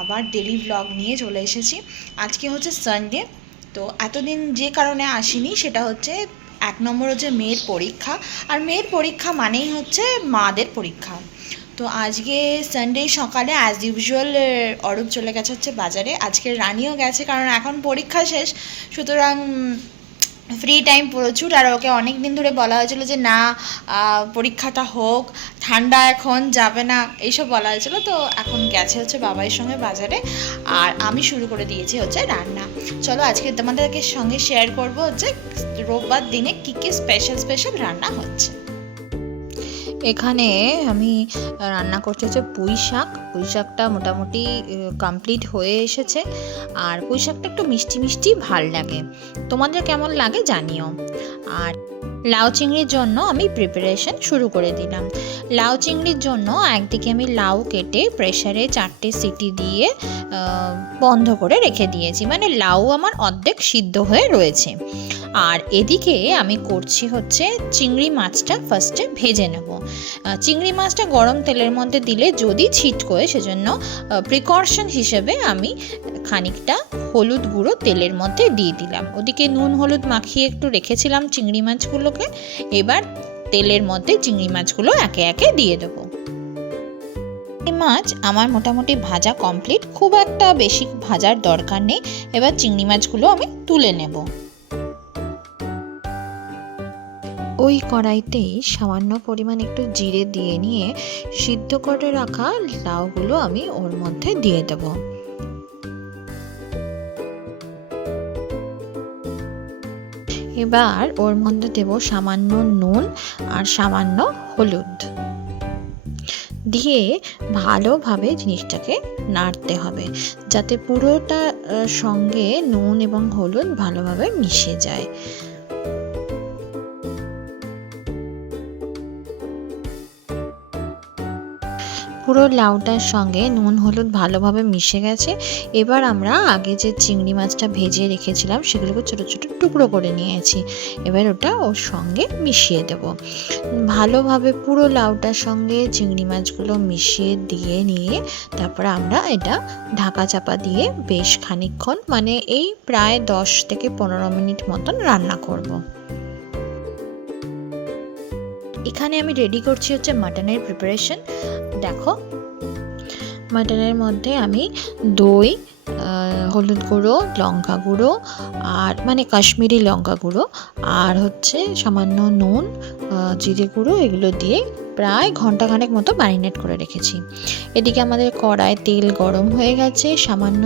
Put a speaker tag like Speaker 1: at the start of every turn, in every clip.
Speaker 1: আবার daily blog নিয়ে চলে এসেছি। আজকে হচ্ছে সানডে তো এতদিন যে কারণে আসিনি সেটা হচ্ছে এক নম্বর হচ্ছে মেয়ের পরীক্ষা। আর মেয়ের পরীক্ষা মানেই হচ্ছে মাদের পরীক্ষা। তো আজকে সানডে সকালে অ্যাজ ইউজুয়াল অরূপ চলে গেছে হচ্ছে বাজারে। আজকে রানিও গেছে কারণ এখন পরীক্ষা শেষ। সুতরাং ফ্রি টাইম প্রচুর, আর ওকে অনেক দিন ধরে বলা হয়েছিল যে না পরীক্ষাটা হোক, ঠান্ডা এখন, যাবে না, এইসব বলা হয়েছিল। তো এখন গেছে হচ্ছে বাবার সঙ্গে বাজারে, আর আমি শুরু করে দিয়েছি হচ্ছে রান্না। চলো আজকে তোমাদেরকে সঙ্গে শেয়ার করব হচ্ছে রোববার দিনে কী কী স্পেশাল স্পেশাল রান্না হচ্ছে। এখানে আমি রান্না করতে হচ্ছে পুঁই শাক। পুঁই শাকটা মোটামুটি কমপ্লিট হয়ে এসেছে। আর পুঁই শাকটা একটু মিষ্টি মিষ্টি ভালো লাগে। তোমাদের কেমন লাগে জানিও। আর লাউ চিংড়ির জন্য আমি প্রিপারেশন শুরু করে দিলাম। লাউ চিংড়ির জন্য একদিকে আমি লাউ কেটে প্রেশারে চারটে সিটি দিয়ে বন্ধ করে রেখে দিয়েছি। মানে লাউ আমার অর্ধেক সিদ্ধ হয়ে রয়েছে। আর এদিকে আমি করছি হচ্ছে চিংড়ি মাছটা ফার্স্টে ভেজে নেব। চিংড়ি মাছটা গরম তেলের মধ্যে দিলে যদি ছিটকোয় সেজন্য প্রিকশন হিসেবে আমি খানিকটা হলুদ গুঁড়ো তেলের মধ্যে দিয়ে দিলাম। ওদিকে নুন হলুদ মাখিয়ে একটু রেখেছিলাম চিংড়ি মাছগুলোকে। এবার তেলের মধ্যে চিংড়ি মাছগুলো একে একে দিয়ে দেবো। মাছ আমার মোটামুটি ভাজা কমপ্লিট খুব একটা বেশি ভাজার দরকার নেই। এবার চিংড়ি মাছগুলো আমি তুলে নেব। ওই কড়াইতেই সামান্য পরিমাণ একটু জিরে দিয়ে নিয়ে সিদ্ধ করে রাখা লাউগুলো আমি ওর মধ্যে দিয়ে দেব। এবার ওর মধ্যে দেব সামান্য নুন আর সামান্য হলুদ। দিয়ে ভালোভাবে জিনিসটাকে নাড়তে হবে যাতে পুরোটা সঙ্গে নুন এবং হলুদ ভালোভাবে মিশে যায়। পুরো লাউটার সঙ্গে নুন হলুদ ভালোভাবে মিশে গেছে। এবার আমরা আগে যে চিংড়ি মাছটা ভেজে রেখেছিলাম, সেগুলোকে ছোটো ছোটো টুকরো করে নিয়েছি। এবার ওটা ওর সঙ্গে মিশিয়ে দেব। ভালোভাবে পুরো লাউটার সঙ্গে চিংড়ি মাছগুলো মিশিয়ে দিয়ে নিয়ে তারপরে আমরা এটা ঢাকা চাপা দিয়ে বেশ খানিকক্ষণ মানে এই প্রায় দশ থেকে পনেরো মিনিট মতন রান্না করব। এখানে আমি রেডি করছি হচ্ছে মাটনের প্রিপারেশন দেখো মাটনের মধ্যে আমি দই হলুদ গুঁড়ো, লঙ্কা গুঁড়ো, আর মানে কাশ্মীরি লঙ্কা গুঁড়ো, আর হচ্ছে সামান্য নুন জিরে গুঁড়ো, এগুলো দিয়ে প্রায় ঘন্টাখানেক মতো ম্যারিনেট করে রেখেছি। এদিকে আমাদের কড়ায় তেল গরম হয়ে গেছে, সামান্য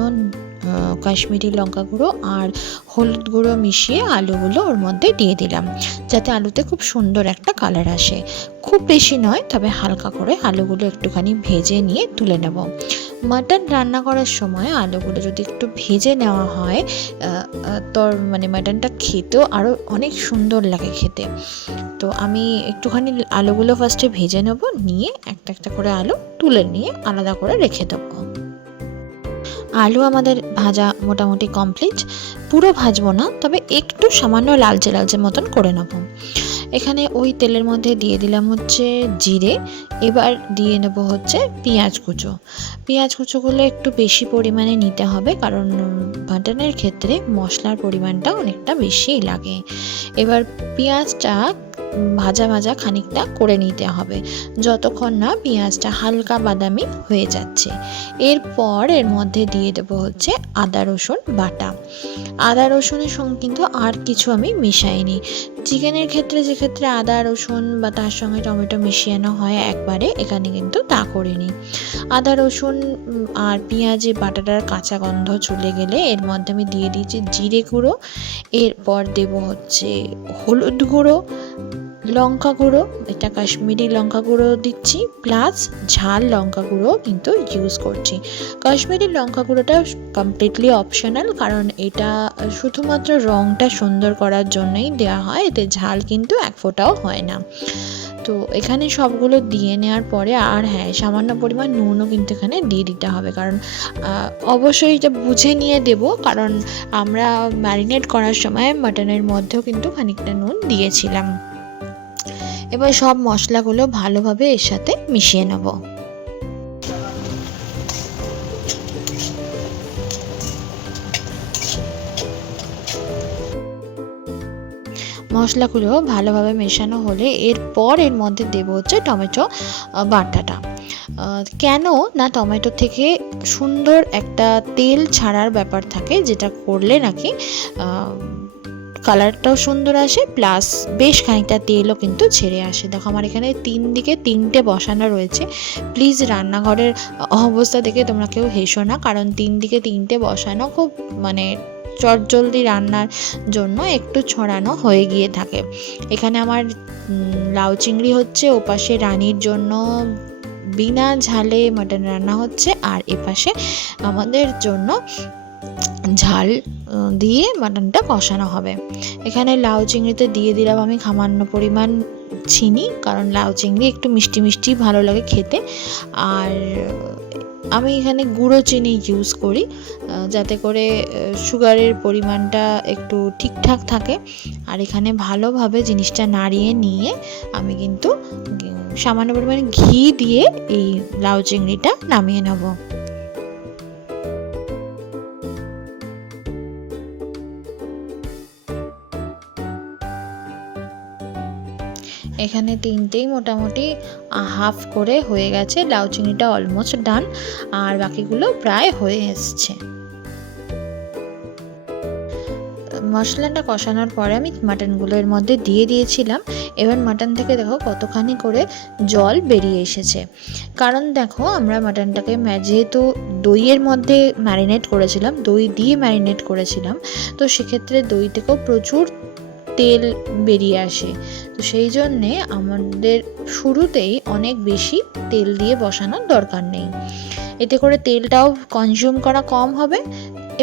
Speaker 1: কাশ্মীরি লঙ্কা গুঁড়ো আর হলুদ গুঁড়ো মিশিয়ে আলুগুলো ওর মধ্যে দিয়ে দিলাম, যাতে আলুতে খুব সুন্দর একটা কালার আসে। খুব বেশি নয়, তবে হালকা করে আলুগুলো একটুখানি ভেজে নিয়ে তুলে নেব। মাটন রান্না করার সময় আলুগুলো যদি একটু ভেজে নেওয়া হয় তোর মানে মাটনটা খেতেও আরও অনেক সুন্দর লাগে খেতে। তো আমি একটুখানি আলুগুলো ফার্স্টে ভেজে নেব, নিয়ে একটা একটা করে আলু তুলে নিয়ে আলাদা করে রেখে দেবো। আলু আমাদের ভাজা মোটামুটি কমপ্লিট পুরো ভাজবো না, তবে একটু সামান্য লালচে লালচে মতন করে নেব। এখানে ওই তেলের মধ্যে দিয়ে দিলাম হচ্ছে জিরে, এবার দিয়ে নেব হচ্ছে পেঁয়াজ কুচো। পেঁয়াজ কুচোগুলো একটু বেশি পরিমাণে নিতে হবে, কারণ মাটনের ক্ষেত্রে মশলার পরিমাণটা অনেকটা বেশি লাগে। এবার পেঁয়াজটা ভাজা ভাজা খানিকটা করে নিতে হবে। যতক্ষণ না পেঁয়াজটা হালকা বাদামি হয়ে যাচ্ছে। এরপর এর মধ্যে দিয়ে দেবো হচ্ছে আদা রসুন বাটা। আদা রসুনের সঙ্গে কিন্তু আর কিছু আমি মিশাইনি। চিকেনের ক্ষেত্রে যে ক্ষেত্রে আদা, রসুন বা তার সঙ্গে টমেটো মিশিয়ানো হয় একবারে, এখানে কিন্তু তা করিনি। আদা, রসুন আর পেঁয়াজে বাটাটার কাঁচা গন্ধ চলে গেলে এর মধ্যে আমি দিয়ে দিয়েছি জিরে গুঁড়ো। এরপর দেব হচ্ছে হলুদ গুঁড়ো। লঙ্কা গুঁড়ো, এটা কাশ্মীরি লঙ্কা গুঁড়ো দিচ্ছি প্লাস ঝাল লঙ্কা গুঁড়ো কিন্তু ইউজ করছি। কাশ্মীরি লঙ্কা গুঁড়োটা কমপ্লিটলি অপশনাল কারণ এটা শুধুমাত্র রঙটা সুন্দর করার জন্যই দেওয়া হয়, এতে ঝাল কিন্তু এক ফোঁটাও হয় না। তো এখানে সবগুলো দিয়ে নেওয়ার পরে আর হ্যাঁ সামান্য পরিমাণ নুনও কিন্তু এখানে দিয়ে দিতে হবে কারণ অবশ্যই এটা বুঝে নিয়ে দেব কারণ আমরা ম্যারিনেট করার সময় মাটনের মধ্যেও কিন্তু খানিকটা নুন দিয়েছিলাম। এবার সব মশলাগুলো ভালোভাবে এর সাথে মিশিয়ে নেব। মশলাগুলো ভালোভাবে মেশানো হলে এরপর এর মধ্যে দেবো হচ্ছে টমেটো বাটাটা। কেন না টমেটো থেকে সুন্দর একটা তেল ছাড়ার ব্যাপার থাকে, যেটা করলে নাকি কালারটাও সুন্দর আসে প্লাস বেশ খানিকটা তেলও কিন্তু ছেড়ে আসে। দেখো আমার এখানে তিন দিকে তিনটে বসানো রয়েছে। প্লিজ রান্নাঘরের অবস্থা দেখে তোমরা কেউ হেসো না, কারণ তিন দিকে তিনটে বসানো খুব মানে চটজলদি রান্নার জন্য একটু ছড়ানো হয়ে গিয়ে থাকে। এখানে আমার লাউ চিংড়ি হচ্ছে, ওপাশে রানীর জন্য বিনা ঝালে মাটন রান্না হচ্ছে, আর এপাশে আমাদের জন্য ঝাল দিয়ে মাটনটা কষানো হবে। এখানে লাউ চিংড়িতে দিয়ে দিলাম আমি সামান্য পরিমাণ চিনি, কারণ লাউ চিংড়ি একটু মিষ্টি মিষ্টি ভালো লাগে খেতে। আর আমি এখানে গুঁড়ো চিনি ইউজ করি যাতে করে সুগারের পরিমাণটা একটু ঠিকঠাক থাকে। আর এখানে ভালোভাবে জিনিসটা নাড়িয়ে নিয়ে আমি কিন্তু সামান্য পরিমাণে ঘি দিয়ে এই লাউ চিংড়িটা নামিয়ে নেব। এখানে তিনটেই মোটামুটি হাফ করে হয়ে গেছে। লাউ অলমোস্ট ডান আর বাকিগুলো প্রায় হয়ে এসছে। মশলাটা কষানোর পরে আমি মাটনগুলো এর মধ্যে দিয়ে দিয়েছিলাম। এবার মাটন থেকে দেখো কতখানি করে জল বেরিয়ে এসেছে। কারণ দেখো, আমরা মাটনটাকে যেহেতু দইয়ের মধ্যে ম্যারিনেট করেছিলাম, দই দিয়ে ম্যারিনেট করেছিলাম, তো সেক্ষেত্রে দই থেকেও প্রচুর তেল বেরিয়ে আসে। তো সেই জন্যে আমাদের শুরুতেই অনেক বেশি তেল দিয়ে বসানোর দরকার নেই। এতে করে তেলটাও কনজিউম করা কম হবে।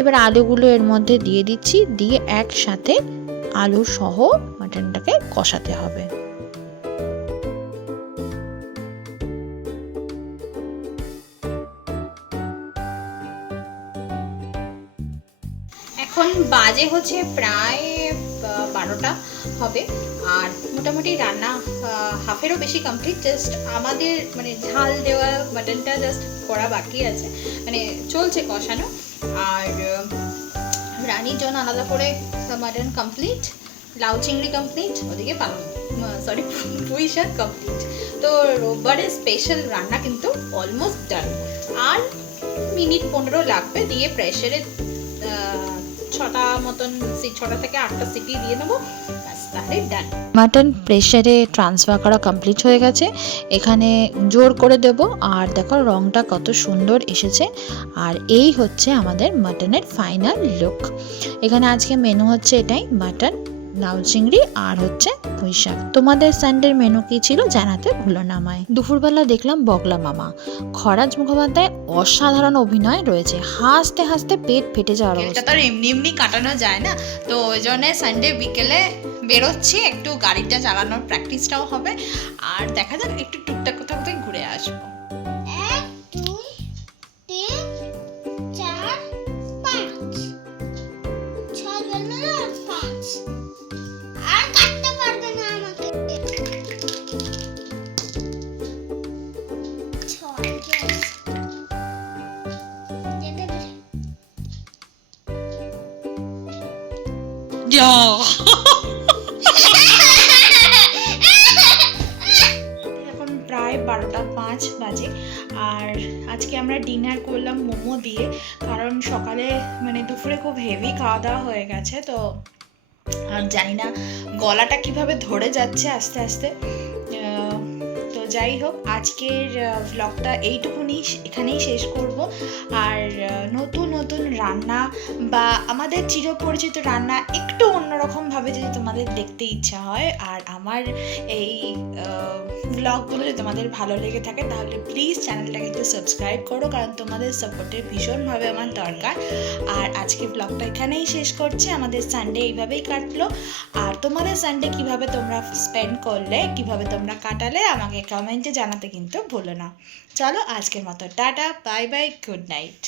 Speaker 1: এবার আলুগুলো এর মধ্যে দিয়ে দিচ্ছি, দিয়ে একসাথে আলু সহ মাটনটাকে কষাতে হবে।
Speaker 2: এখন বাজে হচ্ছে প্রায় বারোটা হবে। আর মোটামুটি রান্না হাফেরও বেশি কমপ্লিট জাস্ট আমাদের মানে ঝাল দেওয়া মাটনটা জাস্ট করা বাকি আছে। মানে চলছে কষানো। আর রানীর জন্য আলাদা করে মাটন কমপ্লিট লাউ চিংড়ি কমপ্লিট ওদিকে পালং সরি পুঁই শাক কমপ্লিট তো রোববারের স্পেশাল রান্না কিন্তু অলমোস্ট ডান আর মিনিট পনেরো লাগবে দিয়ে প্রেশারে ছটা মতন ছটা থেকে আটটা সিটি দিয়ে ডান
Speaker 1: মাটন প্রেশারে ট্রান্সফার করা কমপ্লিট হয়ে গেছে। এখানে জোর করে দেব। আর দেখো, রংটা কত সুন্দর এসেছে। আর এই হচ্ছে আমাদের মাটনের ফাইনাল লুক এখানে আজকে মেনু হচ্ছে এটাই মাটন লাউ চিংড়ি আর হচ্ছে পুঁই শাক। তোমাদের সানডের মেনু কি ছিল জানাতে ভুলো না আমায়। দুপুরবেলা দেখলাম বগলা মামা। খরাজ মুখোপাধ্যায় অসাধারণ অভিনয় রয়েছে। হাসতে হাসতে পেট ফেটে যাওয়ার অবস্থা।
Speaker 2: তো আর এমনি এমনি কাটানো যায় না। তো ওই জন্যে সানডে বিকেলে বেরোচ্ছি একটু গাড়িটা চালানোর প্র্যাকটিসটাও হবে। আর দেখা যাক একটু টুকটাক কোথাও কোথায় ঘুরে আসব।
Speaker 3: পাঁচ
Speaker 2: বাজে। আর আজকে আমরা ডিনার করলাম মোমো দিয়ে, কারণ সকালে মানে দুপুরে খুব হেভি খাওয়া দাওয়া হয়ে গেছে, তো আর জানি না গলাটা কীভাবে ধরে যাচ্ছে আস্তে আস্তে। যাই হোক আজকের ভ্লগটা এইটুকুনি এখানেই শেষ করব। আর নতুন নতুন রান্না বা আমাদের চিরপরিচিত রান্না একটু অন্যরকমভাবে যদি তোমাদের দেখতে ইচ্ছা হয়, আর আমার এই ব্লগগুলো যদি তোমাদের ভালো লেগে থাকে, তাহলে প্লিজ চ্যানেলটাকে একটু সাবস্ক্রাইব করো, কারণ তোমাদের সাপোর্টের ভীষণভাবে আমার দরকার। আর আজকে ব্লগটা এখানেই শেষ করছি। আমাদের সানডে এইভাবেই কাটলো। আর তোমাদের সানডে কীভাবে তোমরা স্পেন্ড করলে, কীভাবে তোমরা কাটালে, আমাকে কমেন্টে জানাতে কিন্তু ভুলো না। চলো আজকের মতো tata bye bye good night.